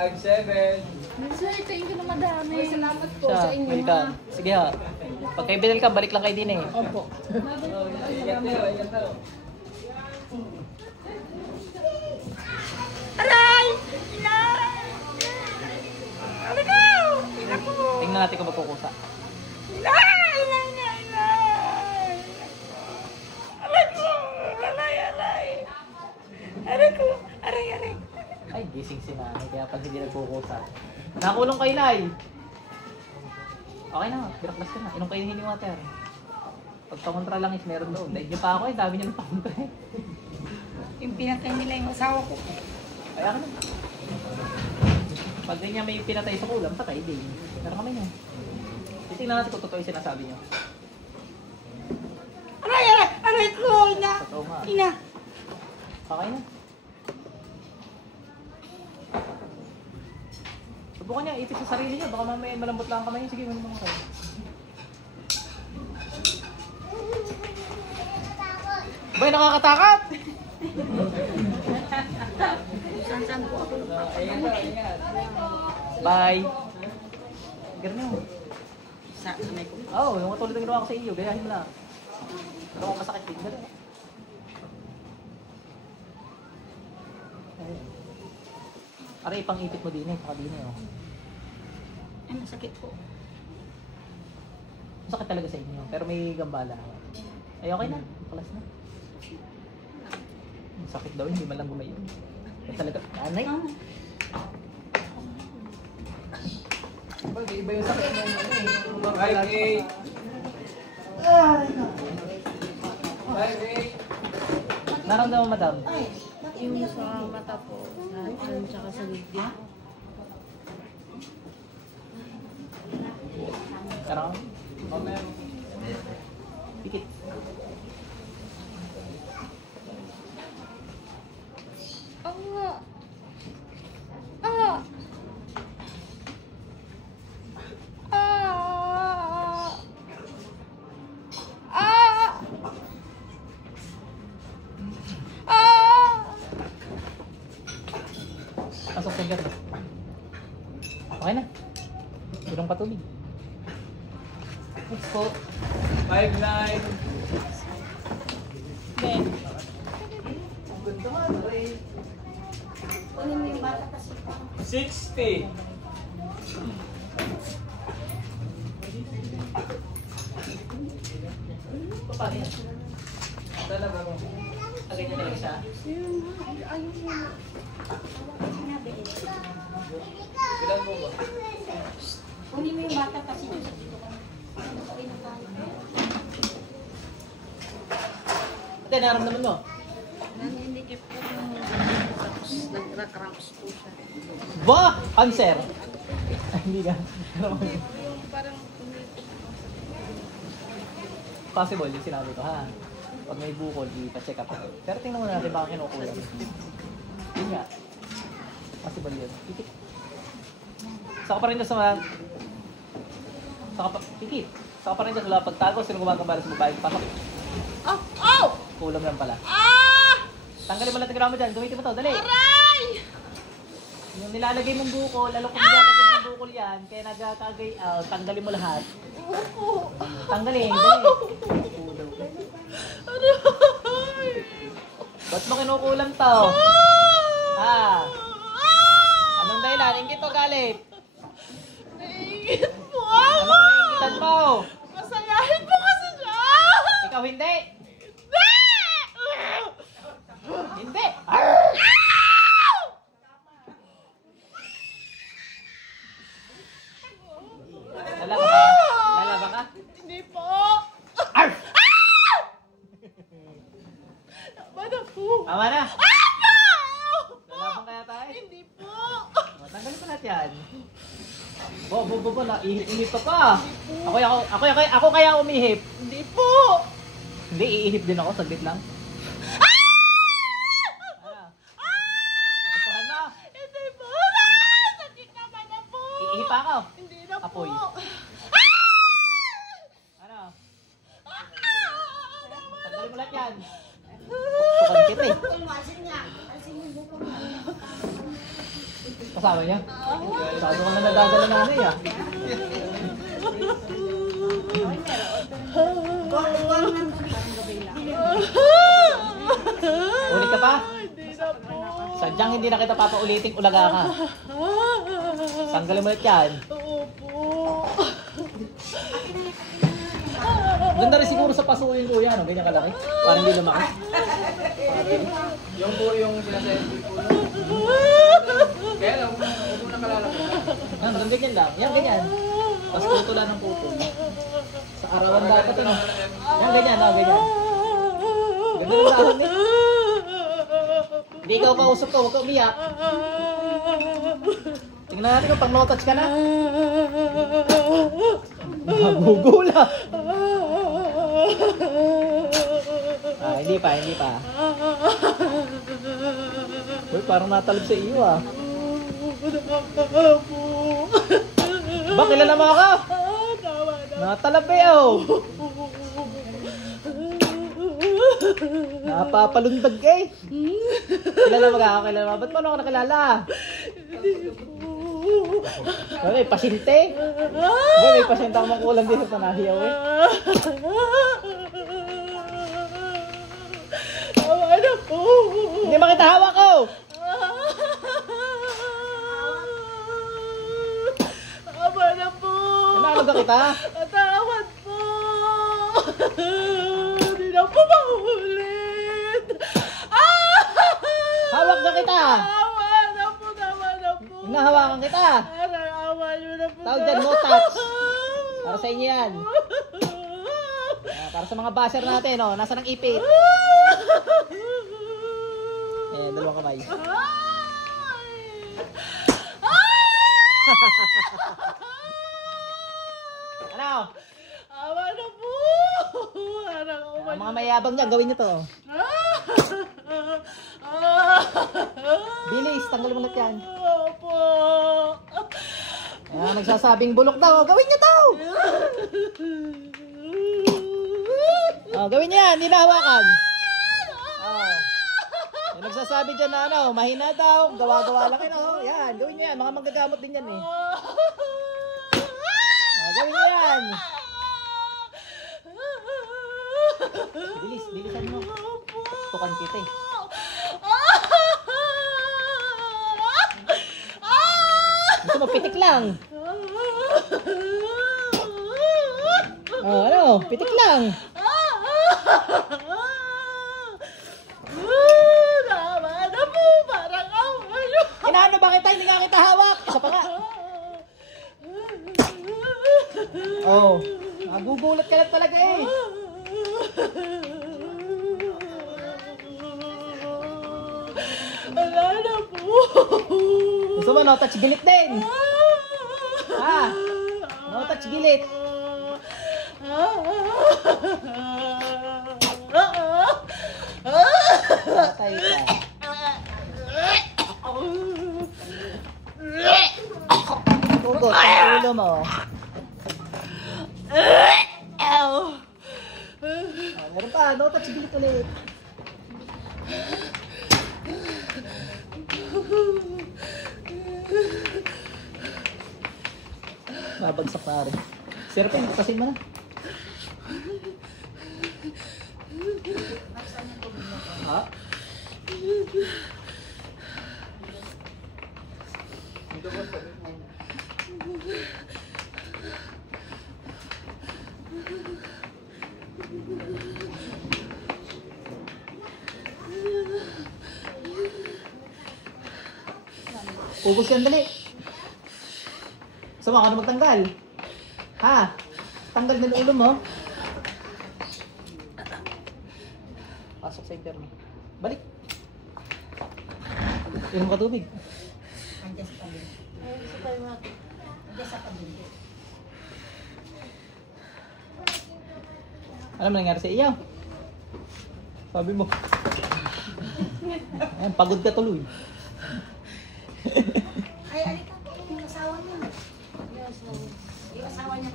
5-7. Sir, thank you na madami. Salamat po sa inyo. Welcome. Sige ha. Pag kayo binil ka, balik lang kayo din eh. Opo. Aray! Inay! Ano ka? Ako! Tingnan natin kung magkukusa. Inay! Inay! Inay! Inay! Aray ko! Aray! Aray! Aray ko! Aray! Aray! Ay, gising si nanay. Kaya pag hindi nagkukusa. Nakulong kayo, Nay! Okay na, biraklas ka na. Inom kayo healing water. Pag pakontra lang is meron doon. Dahil nyo pa ako eh, dami nyo ng pakontra eh. Yung pinatay nila yung asawa ko. Kaya ka na. Pag ganyan may pinatay sa kulam, patay din. Pero kami na. Titingnan natin kung totoo yung sinasabi nyo. Aray! Aray! Aray ko! Ina! Totoo nga. Ina! Okay na. Subukan niya, itik sa sarili niya. Baka mamaya malambot lang ang kamay niya. Sige, malambot kayo. Bay, nakakatakot! Saan po ako? Bye! Ganun yun. Sa kamay ko. Oo, yung katulad ng ginawa ko sa iyo. Gayahin mo lang. Pero kung masakit din, ganun. Aray, ipang ipit mo din eh. Saka din eh. Oh. Ay, masakit po. Masakit talaga sa inyo. Pero may gambala. Ay, okay na. Palas na. Sakit daw, hindi man lang gumayon. Kaya talaga, nanay. Iba yung sakit mo yung ano eh. 5-8. Naramdaman mo, madam? Yung sa mata po, sa chan tsaka sa dibdib. Karang? Pikit. Pasok sa gat. Okay na. Ilong patubig. Next po. 5-9. Ben. Ang ganda nga, Ray. Kunin mo yung bata kasi. 60. Paano yan? Talaga mo. Ganyan talaga siya. Ayun mo. Sinabi ko. Ilan mo ba? Kunin mo yung bata kasi. Ate, naramdaman mo? Nanindikip ko yung tapos nag-cramps po siya. Ba! Cancer! Ay, hindi ka. Yung parang Possible yung sinabi ko, ha? Pag may bukol, ipa-check up ako. Pero tingnan muna natin baka kinukulang. Yun nga. Possible yun. Pikit. Saka pa rin doon sa pikit. Saka pa rin doon sa pagtago, sino gumagambala sa babae. Pasok. Oh! Oh! Kulam lang pala. Ah! Tanggalin mo lang tignan mo dyan. Gamitin mo to. Dali. Aray! Yung nilalagay mong bukol, lalo kung nilalagay mo ng bukol yan, kaya nagkakagay out, tanggalin mo lahat. Opo! Tanggalin. Dali. Aray! Ba't mo kinukulam to? Ha? Anong dahilan? Ingit o galit? Naingit po Ano ako! ka naiingitan mo? Masayahin po kasi siya! Ikaw hindi. Hindi. Lalaban ka? Lalaban ka? Hindi po! Arf! Bada po! Tama na. Apa! Lalaban kaya tayo? Hindi po! Tanggalin mo lahat yan. Bo, ihip ka pa. Ako kaya umihip. Hindi po! Hindi, iihip din ako. Saglit lang. Nagustuhan na. Hindi po! Sakit naman na po! Iihip pa ako. Hindi na po! Apoy. Ano? Tanggalin mo lahat yan. Tukan kita eh. Kasama niya? Masyado ka na nadadala nanay ah. Ulit ka pa? Hindi na po. Sadyang hindi na kita papauliting ulaga ka. Tanggalin mo ulit yan. Opo. Ganda rin siguro sa pasuhin ko yan, ganyan kalaki. Parang hindi lumaki. Yung po yung sinasabi po. Kaya lang, huwag mo nakalalaman. Yan, ganyan lang. Yan, ganyan. Tapos puto lang ng puto. Sa arawan dapat ano. Yan, ganyan, ganyan. Ganda ng dahon eh. Hindi ikaw kausap ko, huwag ka umiyak. Tingnan natin kung pang no-touch ka na. Nagugula. Hindi pa, hindi pa. Uy, parang natalab sa iyo ah. Ba, kilala mo ako? Natalab eh oh. Napapalundag eh. Kilala mo ka ako, kilala mo. Ba't mo ako nakilala? Okay, pasyente. May pasyente ako makulang din sa panahiyaw eh. Tawa na po. Hindi makita hawak ko! Tawa na po. Nanalo ka kita? Tawad po. Hindi na po maulit. Hawak ka kita! Tawa na po, tawa na po. Hinahawakan kita! Awa nyo na po. Tawag dyan, no touch. Para sa inyo yan. Para sa mga basher natin, oh. Nasa ng ipit. Dalawang kamay. Ano? Awa na po. Mga mayabang niya, gawin niyo to. Bilis, tanggal mo na yan. Opo. Nagsasabing bulok daw, gawin niyo to! Gawin niyo yan, hinahawakan. Nagsasabi dyan na ano, mahina daw, gawa-gawa lang yun. Yan, gawin niyo yan, mga manggagamot din yan eh. Gawin niyo yan. Bilis, bilisan mo. Tukan kita eh. Gusto mo, pitik lang. Ano, pitik lang. Tama na po, parang awa nyo. Inaano ba kita? Hindi nga kita hawak. Isa pa nga. Nagugulat ka lang talaga eh. Wala na po. Gusto mo, no touch gilit din. Ha? No touch gilit. Patay ka. Tugot ang ulo mo. Meron pa, no touch gilit ulit. Nabagsak na rin. Sirpin, kasin mo na. Ha? Pugos yan, dali. Sama ka na magtanggal. Ha? Tanggal na ulo mo. Pasok sa interno. Balik. Inom ka tubig. Ano nangyari sa iyo? Sabi mo. Ayan, pagod ka tuloy. Ay, alika. Yung asawa niya. Yung asawa niya.